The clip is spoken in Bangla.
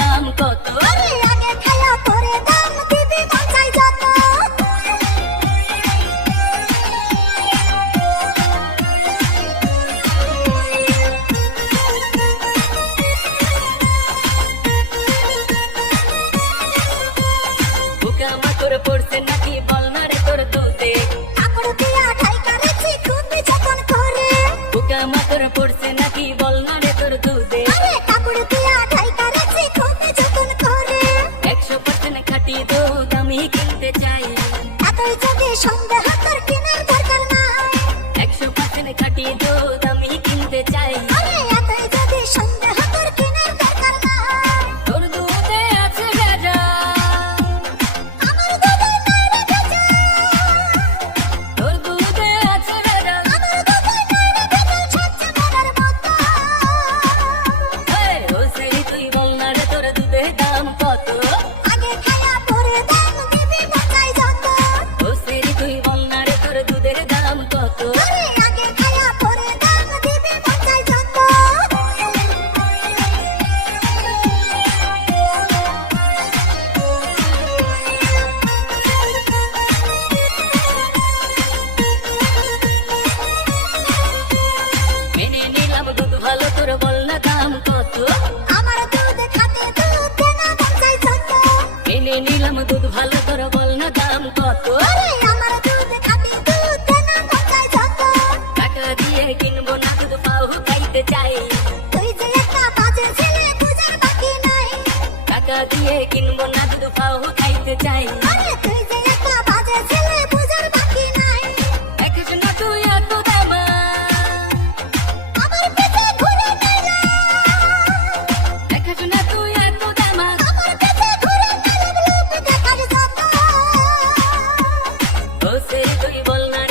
দাম কত? আগে খায়া পরে দাম দিবি মন চাই যত। বুকা মাকড় পড়ছে নাকি বল না রে তোর দুধে? কাপড় দিয়া ঢাইকা রেছি খুবই যতন করে। বুকা মাকড় পড়ছে নাকি বল এতই হাতার কিনার দরকার তোর বল না দাম কত? আমার দুধ খাতে দুধ কেনা মজাই যত মেনে নিলাম দুধ ভালো তোর বল না দাম কত আমার দুধ খাতে দুধ কেনা মজাই যত টাকা দিয়ে কিনবো না দুধ পাও খাইতে চাই। তুই যে একটা বাজে ছেলে বুঝার বাকি নাই। টাকা দিয়ে কিনবো না দুধ পাও খাইতে চাই। all night.